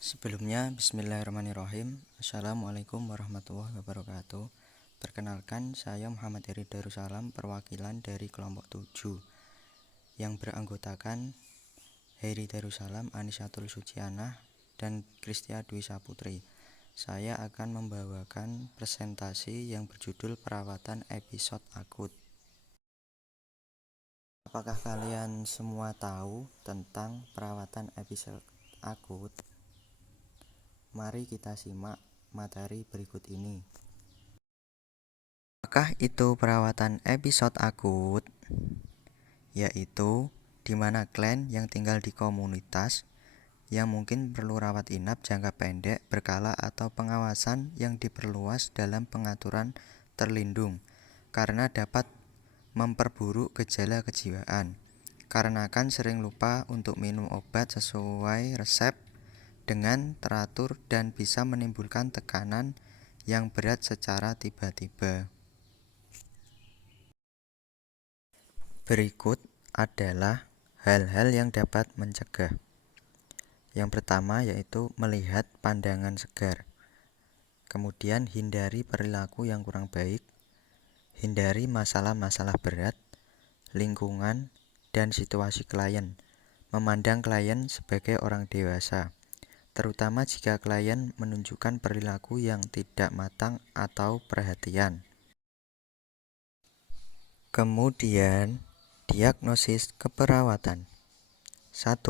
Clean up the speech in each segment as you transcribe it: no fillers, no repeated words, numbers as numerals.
Sebelumnya, bismillahirrahmanirrahim. Assalamualaikum warahmatullahi wabarakatuh. Perkenalkan, saya Muhammad Heri Darussalam, perwakilan dari kelompok 7 yang beranggotakan Heri Darussalam, Anisatul Sucianah, dan Kristia Dwi Saputri. Saya akan membawakan presentasi yang berjudul perawatan episod akut. Apakah kalian semua tahu tentang perawatan episod akut? Mari kita simak materi berikut ini. Apakah itu perawatan episod akut? Yaitu di mana klien yang tinggal di komunitas yang mungkin perlu rawat inap jangka pendek, berkala atau pengawasan yang diperluas dalam pengaturan terlindung karena dapat memperburuk gejala kejiwaan. Karenakan sering lupa untuk minum obat sesuai resep dengan teratur dan bisa menimbulkan tekanan yang berat secara tiba-tiba. Berikut adalah hal-hal yang dapat mencegah. Yang pertama yaitu melihat pandangan segar. Kemudian hindari perilaku yang kurang baik, hindari masalah-masalah berat, lingkungan, dan situasi klien. Memandang klien sebagai orang dewasa, terutama jika klien menunjukkan perilaku yang tidak matang atau perhatian. Kemudian, diagnosis keperawatan. 1.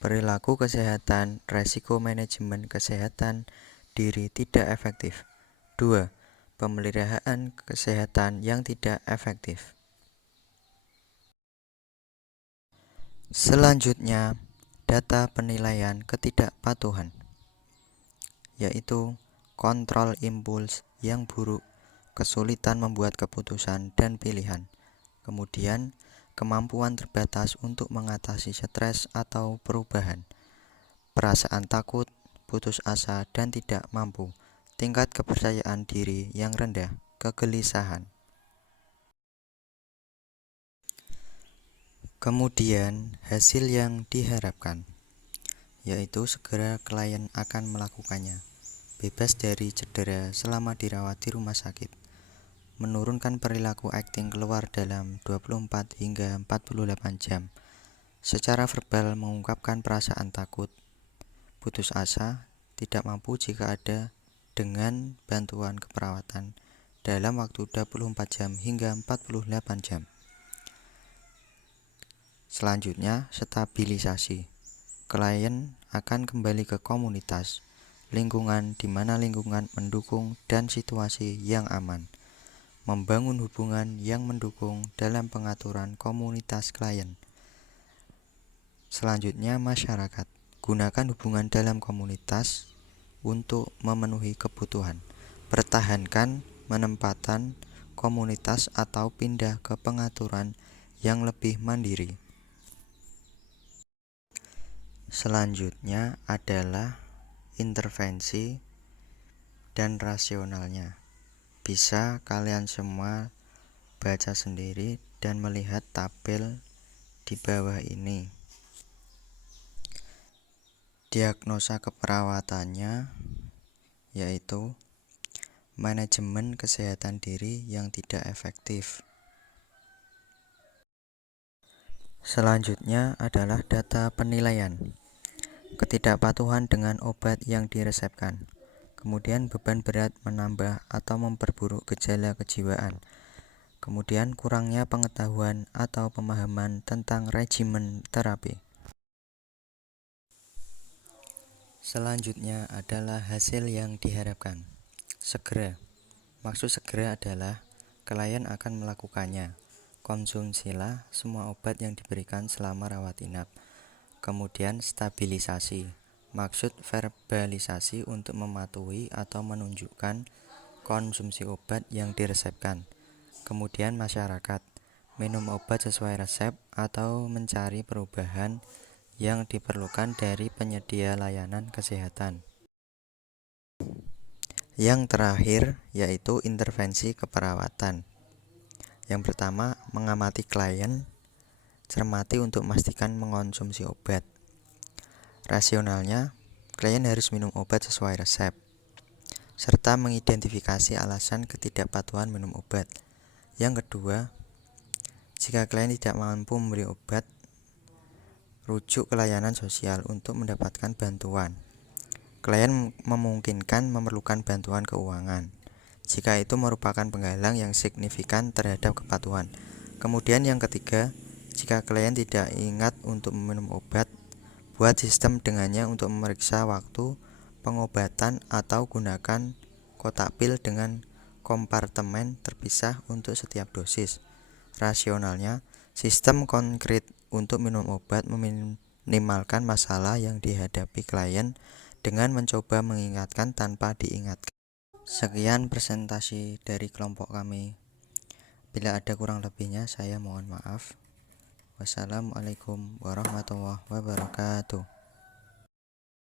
Perilaku kesehatan, resiko manajemen kesehatan diri tidak efektif. 2. Pemeliharaan kesehatan yang tidak efektif. Selanjutnya, data penilaian ketidakpatuhan, yaitu kontrol impuls yang buruk, kesulitan membuat keputusan dan pilihan. Kemudian, kemampuan terbatas untuk mengatasi stres atau perubahan, perasaan takut, putus asa dan tidak mampu, tingkat kepercayaan diri yang rendah, kegelisahan. Kemudian, hasil yang diharapkan, yaitu segera klien akan melakukannya, bebas dari cedera selama dirawat di rumah sakit, menurunkan perilaku akting keluar dalam 24 hingga 48 jam, secara verbal mengungkapkan perasaan takut, putus asa, tidak mampu jika ada dengan bantuan keperawatan dalam waktu 24 jam hingga 48 jam. Selanjutnya, stabilisasi. Klien akan kembali ke komunitas, lingkungan di mana lingkungan mendukung dan situasi yang aman. Membangun hubungan yang mendukung dalam pengaturan komunitas klien. Selanjutnya, masyarakat. Gunakan hubungan dalam komunitas untuk memenuhi kebutuhan. Pertahankan menempatan komunitas atau pindah ke pengaturan yang lebih mandiri. Selanjutnya adalah intervensi dan rasionalnya. Bisa kalian semua baca sendiri dan melihat tabel di bawah ini. Diagnosa keperawatannya yaitu manajemen kesehatan diri yang tidak efektif. Selanjutnya adalah data penilaian. Ketidakpatuhan dengan obat yang diresepkan. Kemudian beban berat menambah atau memperburuk gejala kejiwaan. Kemudian kurangnya pengetahuan atau pemahaman tentang regimen terapi. Selanjutnya adalah hasil yang diharapkan. Segera. Maksud segera adalah klien akan melakukannya. Konsumsilah semua obat yang diberikan selama rawat inap. Kemudian stabilisasi. Maksud verbalisasi untuk mematuhi atau menunjukkan konsumsi obat yang diresepkan. Kemudian masyarakat. Minum obat sesuai resep atau mencari perubahan yang diperlukan dari penyedia layanan kesehatan. Yang terakhir yaitu intervensi keperawatan. Yang pertama, mengamati klien, cermati untuk memastikan mengonsumsi obat. Rasionalnya, klien harus minum obat sesuai resep, serta mengidentifikasi alasan ketidakpatuhan minum obat. Yang kedua, jika klien tidak mampu memberi obat, rujuk ke layanan sosial untuk mendapatkan bantuan. Klien memungkinkan memerlukan bantuan keuangan jika itu merupakan penghalang yang signifikan terhadap kepatuhan. Kemudian yang ketiga, jika klien tidak ingat untuk meminum obat, buat sistem dengannya untuk memeriksa waktu pengobatan atau gunakan kotak pil dengan kompartemen terpisah untuk setiap dosis. Rasionalnya, sistem konkret untuk minum obat meminimalkan masalah yang dihadapi klien dengan mencoba mengingatkan tanpa diingatkan. Sekian presentasi dari kelompok kami. Bila ada kurang lebihnya, saya mohon maaf. Wassalamualaikum warahmatullahi wabarakatuh.